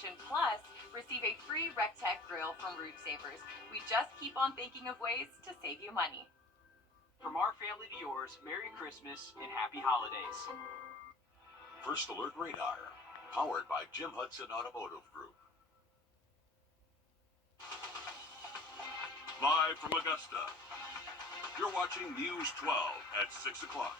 installation, plus receive a free Rectech grill from Root Savers. We just keep on thinking of ways to save you money. From our family to yours, Merry Christmas and Happy Holidays. First Alert Radar, powered by Jim Hudson Automotive Group. Live from Augusta, you're watching News 12 at 6 o'clock.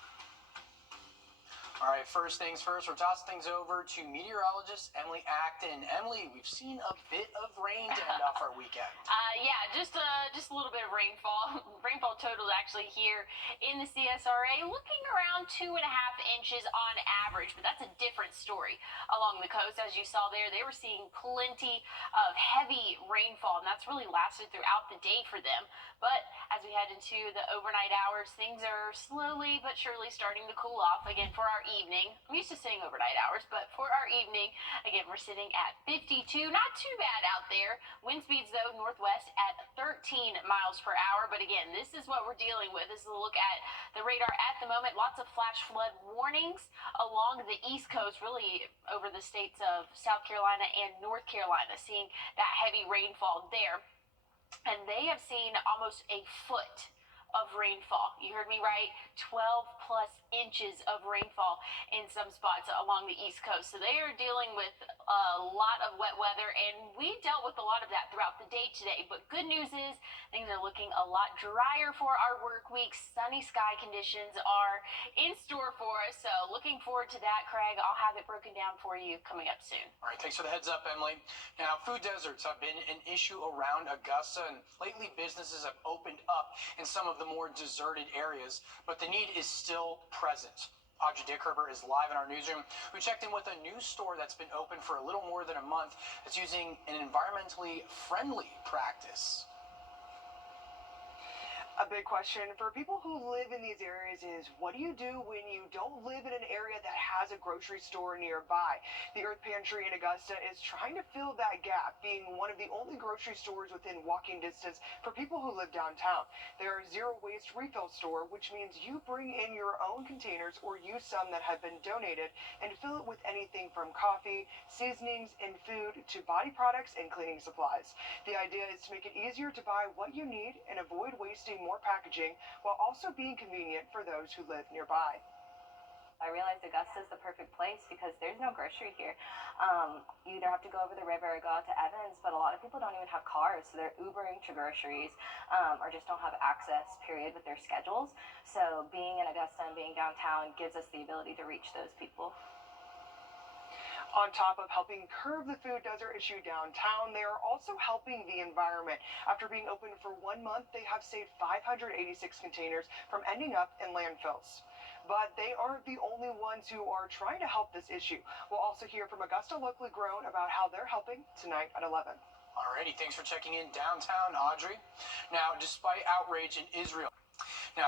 All right, first things first, we're tossing things over to meteorologist Emily Acton. Emily, we've seen a bit of rain to end off our weekend. Yeah, just a little bit of rainfall. Rainfall totals actually here in the CSRA looking around 2.5 inches on average, but that's a different story along the coast. As you saw there, they were seeing plenty of heavy rainfall, and that's really lasted throughout the day for them. But as we head into the overnight hours, things are slowly but surely starting to cool off again for our evening. I'm used to saying overnight hours, but for our evening, again, we're sitting at 52. Not too bad out there. Wind speeds, though, northwest at 13 miles per hour. But again, this is what we're dealing with. This is a look at the radar at the moment. Lots of flash flood warnings along the East Coast, really over the states of South Carolina and North Carolina, seeing that heavy rainfall there. And they have seen almost a foot of rainfall. You heard me right, 12 plus inches of rainfall in some spots along the East Coast. So they are dealing with a lot of wet weather, and we dealt with a lot of that throughout the day today. But good news is things are looking a lot drier for our work week. Sunny sky conditions are in store for us. So looking forward to that, Craig. I'll have it broken down for you coming up soon. All right, thanks for the heads up, Emily. Now, food deserts have been an issue around Augusta, and lately businesses have opened up in some of the more deserted areas, but the need is still present. Audrey Dickerber is live in our newsroom. We checked in with a new store that's been open for a little more than a month that's using an environmentally friendly practice. A big question for people who live in these areas is, what do you do when you don't live in an area that has a grocery store nearby? The Earth Pantry in Augusta is trying to fill that gap, being one of the only grocery stores within walking distance for people who live downtown. They're a zero waste refill store, which means you bring in your own containers or use some that have been donated and fill it with anything from coffee, seasonings, and food to body products and cleaning supplies. The idea is to make it easier to buy what you need and avoid wasting more packaging while also being convenient for those who live nearby. I realized Augusta is the perfect place because there's no grocery here. You either have to go over the river or go out to Evans, but a lot of people don't even have cars, so they're Ubering to groceries or just don't have access, period, with their schedules. So being in Augusta and being downtown gives us the ability to reach those people. On top of helping curb the food desert issue downtown, they are also helping the environment. After being open for 1 month, they have saved 586 containers from ending up in landfills. But they aren't the only ones who are trying to help this issue. We'll also hear from Augusta Locally Grown about how they're helping tonight at 11. Alrighty, thanks for checking in downtown, Audrey. Now, despite outrage in Israel,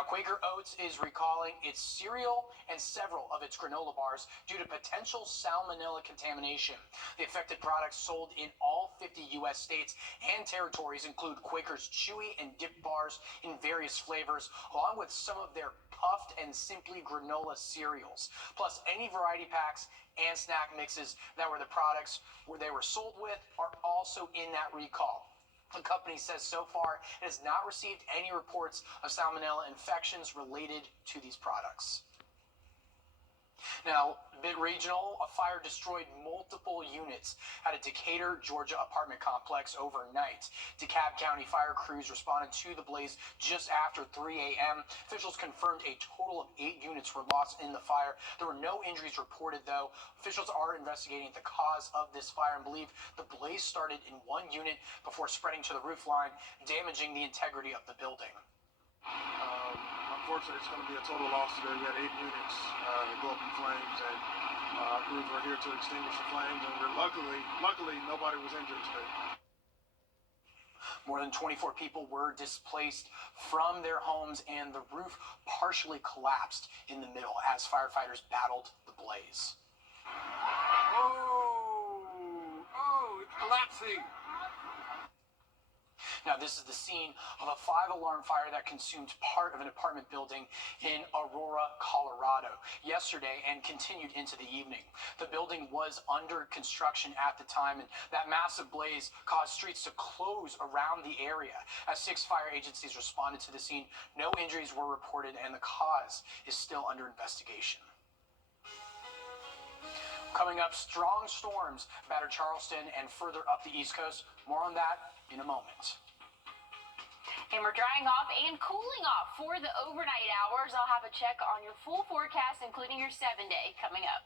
Quaker Oats is recalling its cereal and several of its granola bars due to potential salmonella contamination. The affected products sold in all 50 U.S. states and territories include Quaker's chewy and dip bars in various flavors, along with some of their puffed and simply granola cereals, plus any variety packs and snack mixes that were the products where they were sold with are also in that recall. The company says so far it has not received any reports of salmonella infections related to these products. Now, a bit regional, a fire destroyed multiple units at a Decatur, Georgia apartment complex overnight. DeKalb County fire crews responded to the blaze just after 3 a.m. Officials confirmed a total of 8 units were lost in the fire. There were no injuries reported, though. Officials are investigating the cause of this fire and believe the blaze started in one unit before spreading to the roof line, damaging the integrity of the building. Unfortunately, it's going to be a total loss today. We had 8 units go up in flames, and our crews were here to extinguish the flames, and luckily, nobody was injured today. More than 24 people were displaced from their homes, and the roof partially collapsed in the middle as firefighters battled the blaze. Oh, it's collapsing. Now, this is the scene of a 5-alarm fire that consumed part of an apartment building in Aurora, Colorado yesterday and continued into the evening. The building was under construction at the time, and that massive blaze caused streets to close around the area. As 6 fire agencies responded to the scene, no injuries were reported, and the cause is still under investigation. Coming up, strong storms batter Charleston and further up the East Coast. More on that in a moment. And we're drying off and cooling off for the overnight hours. I'll have a check on your full forecast, including your 7-day, coming up.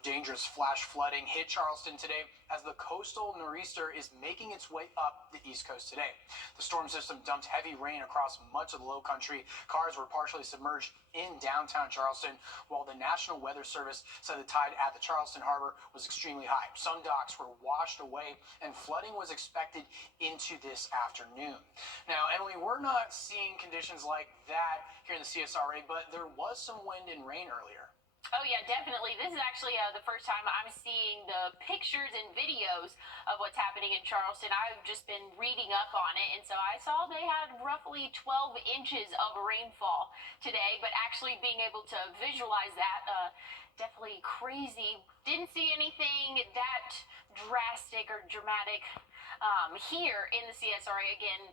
Dangerous flash flooding hit Charleston today as the coastal nor'easter is making its way up the East Coast today. The storm system dumped heavy rain across much of the low country. Cars were partially submerged in downtown Charleston, while the National Weather Service said the tide at the Charleston harbor was extremely high. Some docks were washed away, and flooding was expected into this afternoon. Now, Emily, we're not seeing conditions like that here in the CSRA, but there was some wind and rain earlier. Oh, yeah, definitely. This is actually the first time I'm seeing the pictures and videos of what's happening in Charleston. I've just been reading up on it, and so I saw they had roughly 12 inches of rainfall today, but actually being able to visualize that, definitely crazy. Didn't see anything that drastic or dramatic here in the CSRA. Again,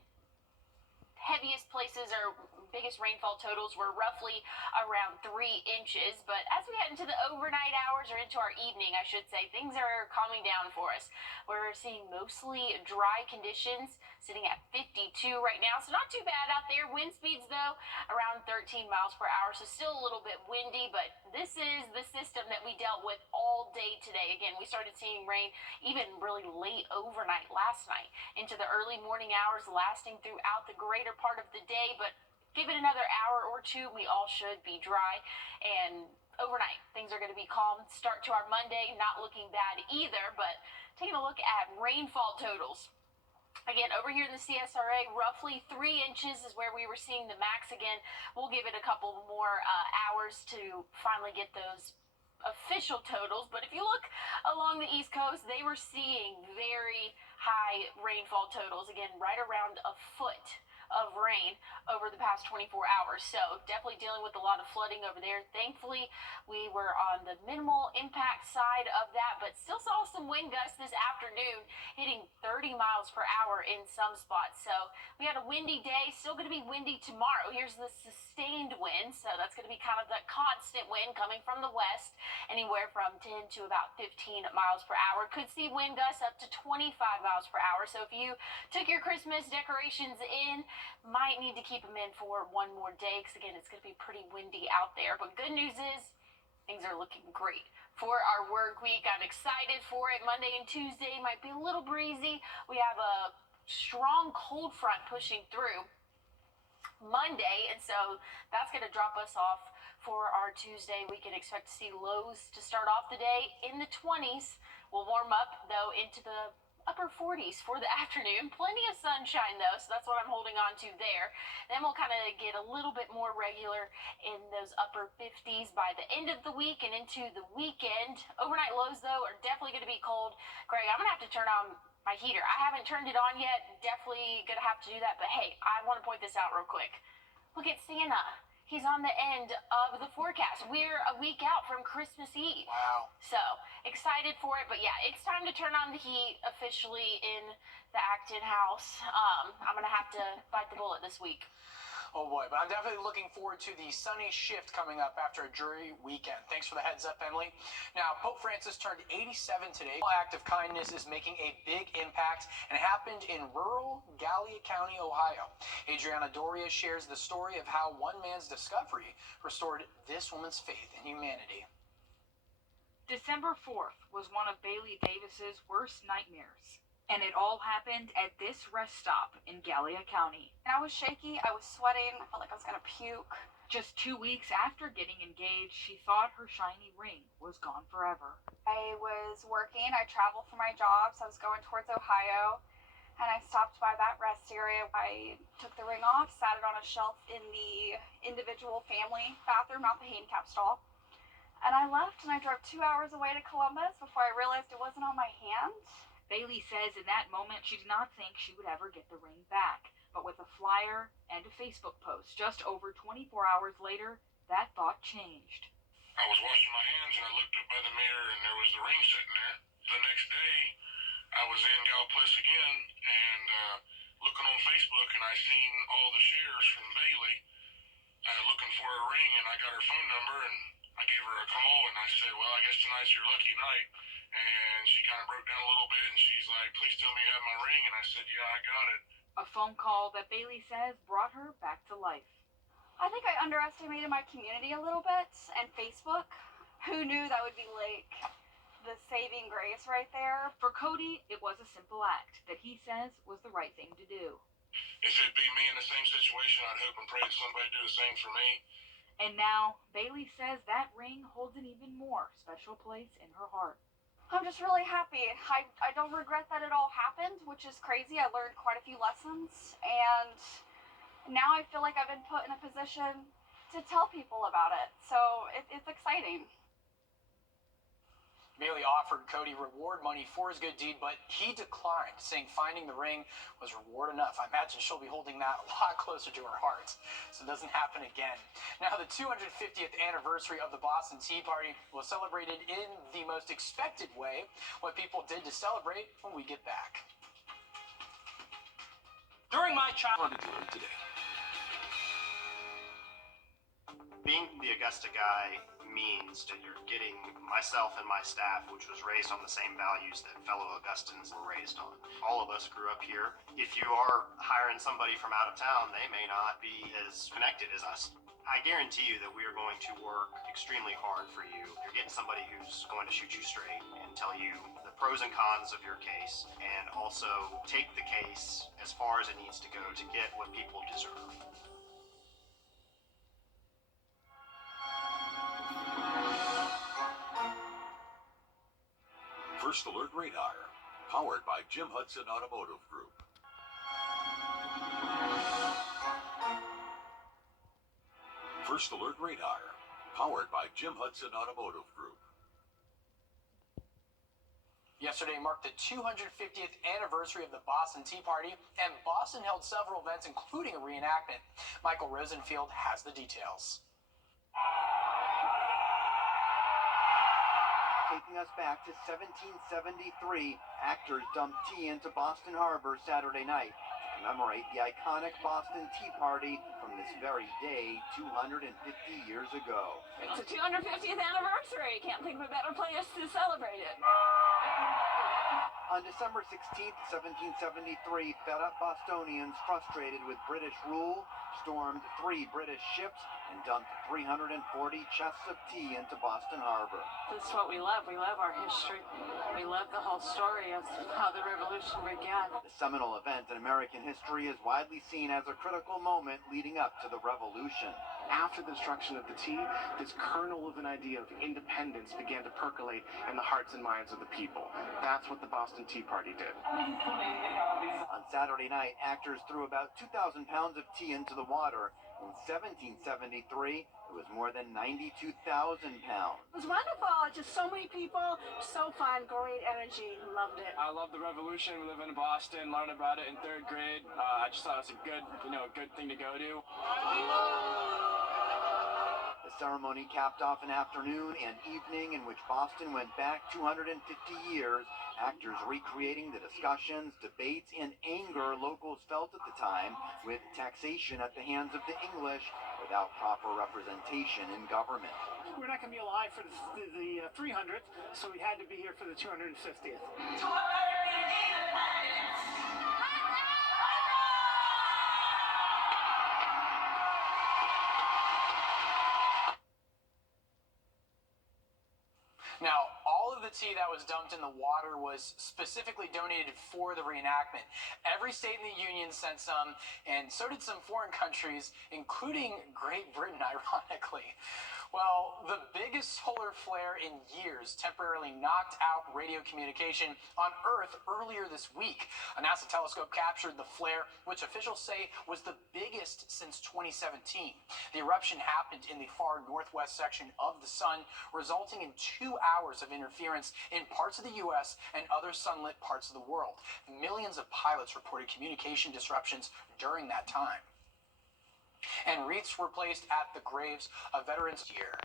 heaviest places or biggest rainfall totals were roughly around 3 inches. But as we head into the overnight hours, or into our evening, I should say, things are calming down for us. We're seeing mostly dry conditions, sitting at 52 right now. So not too bad out there. Wind speeds, though, around 13 miles per hour. So still a little bit windy, but this is the system that we dealt with all day today. Again, we started seeing rain even really late overnight last night into the early morning hours, lasting throughout the greater part of the day. But give it another hour or two, we all should be dry. And overnight, things are going to be calm. Start to our Monday, not looking bad either. But taking a look at rainfall totals. Again, over here in the CSRA, roughly 3 inches is where we were seeing the max. Again, we'll give it a couple more hours to finally get those official totals. But if you look along the East Coast, they were seeing very high rainfall totals. Again, right around a foot of rain over the past 24 hours. So definitely dealing with a lot of flooding over there. Thankfully, we were on the minimal impact side of that, but still saw some wind gusts this afternoon hitting 30 miles per hour in some spots. So we had a windy day, still going to be windy tomorrow. Here's the sustained wind. So that's going to be kind of the constant wind coming from the west, anywhere from 10 to about 15 miles per hour. Could see wind gusts up to 25 miles per hour. So if you took your Christmas decorations in, might need to keep them in for one more day, because again, it's going to be pretty windy out there. But good news is things are looking great for our work week. I'm excited for it. Monday and Tuesday might be a little breezy. We have a strong cold front pushing through Monday, and so that's going to drop us off for our Tuesday. We can expect to see lows to start off the day in the 20s. We'll warm up, though, into the upper 40s for the afternoon. Plenty of sunshine, though, so that's what I'm holding on to there. Then we'll kind of get a little bit more regular in those upper 50s by the end of the week and into the weekend. Overnight lows, though, are definitely going to be cold. Greg, I'm going to have to turn on my heater. I haven't turned it on yet. Definitely going to have to do that. But hey, I want to point this out real quick. Look at Santa. He's on the end of the forecast. We're a week out from Christmas Eve. Wow. So excited for it. But yeah, it's time to turn on the heat officially in the Acton house. I'm going to have to bite the bullet this week. Oh boy, but I'm definitely looking forward to the sunny shift coming up after a dreary weekend. Thanks for the heads up, Emily. Now, Pope Francis turned 87 today. An act of kindness is making a big impact, and it happened in rural Gallia County, Ohio. Adriana Doria shares the story of how one man's discovery restored this woman's faith in humanity. December 4th was one of Bailey Davis's worst nightmares. And it all happened at this rest stop in Gallia County. I was shaky, I was sweating, I felt like I was gonna puke. Just 2 weeks after getting engaged, she thought her shiny ring was gone forever. I was working, I traveled for my job, so I was going towards Ohio, and I stopped by that rest area. I took the ring off, sat it on a shelf in the individual family bathroom, not the handicap stall. And I left and I drove 2 hours away to Columbus before I realized it wasn't on my hand. Bailey says in that moment she did not think she would ever get the ring back. But with a flyer and a Facebook post just over 24 hours later, that thought changed. I was washing my hands and I looked up by the mirror and there was the ring sitting there. The next day, I was in Galplis again and looking on Facebook and I seen all the shares from Bailey looking for a ring, and I got her phone number and I gave her a call and I said, well, I guess tonight's your lucky night. And she kind of broke down a little bit and she's like, please tell me you have my ring. And I said, yeah, I got it. A phone call that Bailey says brought her back to life. I think I underestimated my community a little bit and Facebook. Who knew that would be like the saving grace right there? For Cody, it was a simple act that he says was the right thing to do. If it'd be me in the same situation, I'd hope and pray that somebody do the same for me. And now, Bailey says that ring holds an even more special place in her heart. I'm just really happy. I don't regret that it all happened, which is crazy. I learned quite a few lessons, and now I feel like I've been put in a position to tell people about it. So it's exciting. Bailey offered Cody reward money for his good deed, but he declined, saying finding the ring was reward enough. I imagine she'll be holding that a lot closer to her heart, so it doesn't happen again. Now, the 250th anniversary of the Boston Tea Party was celebrated in the most expected way, what people did to celebrate when we get back. During my childhood today. Being the Augusta guy means that you're getting myself and my staff, which was raised on the same values that fellow Augustans were raised on. All of us grew up here. If you are hiring somebody from out of town, they may not be as connected as us. I guarantee you that we are going to work extremely hard for you. You're getting somebody who's going to shoot you straight and tell you the pros and cons of your case, and also take the case as far as it needs to go to get what people deserve. First Alert Radar, powered by Jim Hudson Automotive Group. First Alert Radar, powered by Jim Hudson Automotive Group. Yesterday marked the 250th anniversary of the Boston Tea Party, and Boston held several events, including a reenactment. Michael Rosenfield has the details. Taking us back to 1773, actors dumped tea into Boston Harbor Saturday night to commemorate the iconic Boston Tea Party from this very day 250 years ago. It's the 250th anniversary. Can't think of a better place to celebrate it. On December 16th, 1773, fed-up Bostonians frustrated with British rule stormed 3 British ships and dumped 340 chests of tea into Boston Harbor. This is what we love. We love our history. We love the whole story of how the revolution began. The seminal event in American history is widely seen as a critical moment leading up to the revolution. After the destruction of the tea, this kernel of an idea of independence began to percolate in the hearts and minds of the people. That's what the Boston Tea Party did. On Saturday night, actors threw about 2,000 pounds of tea into the water. In 1773, it was more than 92,000 pounds. It was wonderful. Just so many people, so fun, great energy. Loved it. I love the revolution. We live in Boston, learned about it in 3rd grade. I just thought it was a good thing to go to. The ceremony capped off an afternoon and evening in which Boston went back 250 years, actors recreating the discussions, debates, and anger locals felt at the time with taxation at the hands of the English without proper representation in government. We're not going to be alive for the 300th, so we had to be here for the 250th. Now, all of the tea that was dumped in the water was specifically donated for the reenactment. Every state in the Union sent some, and so did some foreign countries, including Great Britain, ironically. Well, the biggest solar flare in years temporarily knocked out radio communication on Earth earlier this week. A NASA telescope captured the flare, which officials say was the biggest since 2017. The eruption happened in the far northwest section of the sun, resulting in 2 hours of interference in parts of the U.S. and other sunlit parts of the world. Millions of pilots reported communication disruptions during that time. And wreaths were placed at the graves of veterans here.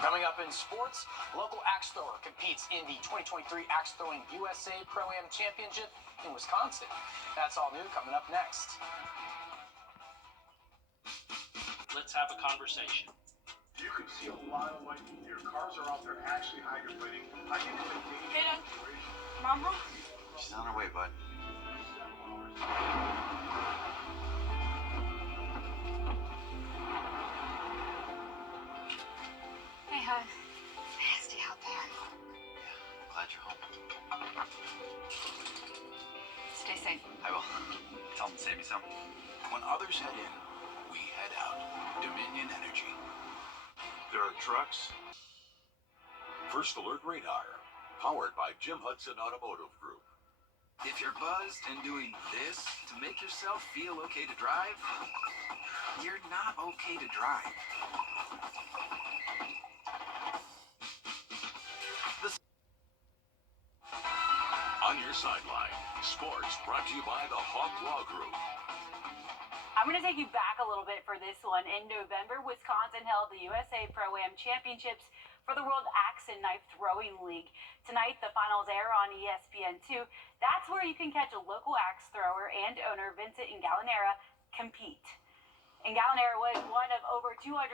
Coming up in sports, local axe thrower competes in the 2023 Axe Throwing USA Pro-Am Championship in Wisconsin. That's all new coming up next. Let's have a conversation. You can see a lot of lightning here. Cars are out there actually hydroplaning. I think it's a dangerous situation. Mama? She's on her way, bud. Hey, hon. Nasty out there. Glad you're home. Stay safe. I will. Tell them to save me some. When others head in, we head out. Dominion Energy. There are trucks. First Alert Radar, powered by Jim Hudson Automotive Group. If you're buzzed and doing this to make yourself feel okay to drive, you're not okay to drive. On your sideline, sports brought to you by the Hawk Law Group. I'm going to take you back a little bit for this one. In November, Wisconsin held the USA Pro-Am Championships for the World Axe and Knife Throwing League. Tonight, the finals air on ESPN2. That's where you can catch a local axe thrower and owner, Vincent Ingalanera, compete. Ingalanera was one of over 250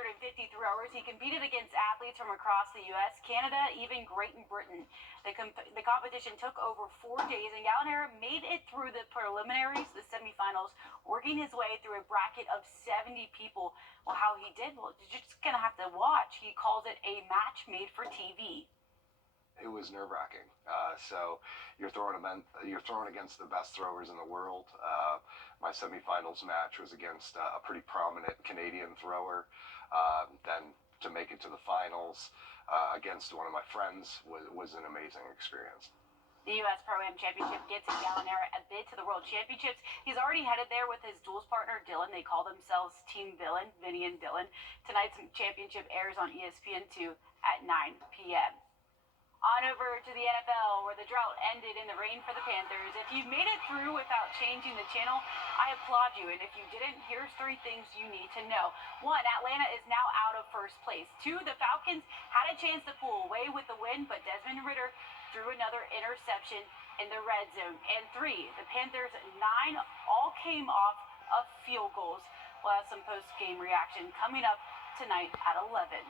throwers. He competed against athletes from across the U.S., Canada, even Great Britain. The competition took over 4 days. Ingalanera made it through the preliminaries, the semifinals, working his way through a bracket of 70 people. Well, how he did, well, you're just going to have to watch. He calls it a match made for TV. It was nerve-wracking. So you're throwing against the best throwers in the world. My semifinals match was against a pretty prominent Canadian thrower. Then to make it to the finals against one of my friends was an amazing experience. The U.S. Pro-Am Championship gets Ingalanera a bid to the World Championships. He's already headed there with his duels partner, Dylan. They call themselves Team Villain, Vinny and Dylan. Tonight's championship airs on ESPN2 at 9 p.m. On over to the NFL, where the drought ended in the rain for the Panthers. If you've made it through without changing the channel, I applaud you. And if you didn't, here's 3 things you need to know. 1, Atlanta is now out of first place. 2, the Falcons had a chance to pull away with the win, but Desmond Ridder threw another interception in the red zone. And 3, the Panthers' 9 all came off of field goals. We'll have some post-game reaction coming up tonight at 11.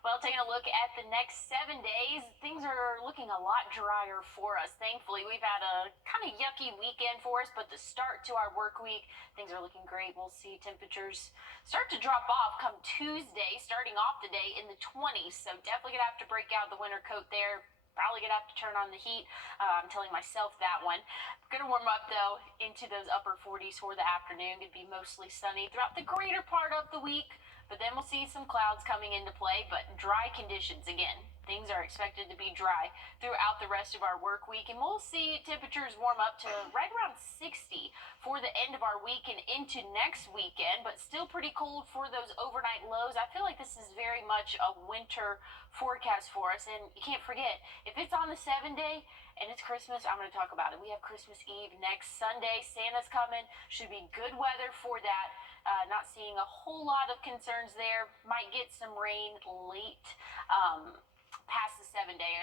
Well, taking a look at the next 7 days, things are looking a lot drier for us. Thankfully, we've had a kind of yucky weekend for us, but the start to our work week, things are looking great. We'll see temperatures start to drop off come Tuesday, starting off the day in the 20s. So definitely going to have to break out the winter coat there. Probably going to have to turn on the heat. I'm telling myself that one. Going to warm up, though, into those upper 40s for the afternoon. Going to be mostly sunny throughout the greater part of the week. But then we'll see some clouds coming into play, but dry conditions again. Things are expected to be dry throughout the rest of our work week, and we'll see temperatures warm up to right around 60 for the end of our week and into next weekend, but still pretty cold for those overnight lows. I feel like this is very much a winter forecast for us, and you can't forget, if it's on the 7-day and it's Christmas, I'm going to talk about it. We have Christmas Eve next Sunday. Santa's coming. Should be good weather for that. Not seeing a whole lot of concerns there. Might get some rain late past the 7-day.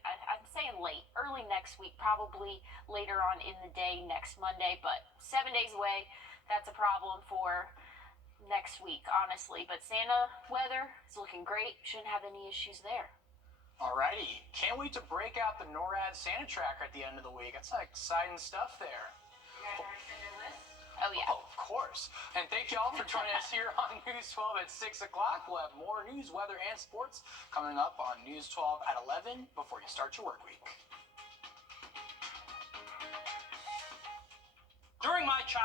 I'm saying late, early next week, probably later on in the day next Monday. But 7 days away, that's a problem for next week, honestly. But Santa weather is looking great. Shouldn't have any issues there. Alrighty, can't wait to break out the NORAD Santa tracker at the end of the week. That's exciting stuff there. Oh, yeah. Oh, of course. And thank you all for joining us here on News 12 at 6 o'clock. We'll have more news, weather, and sports coming up on News 12 at 11 before you start your work week. During my childhood,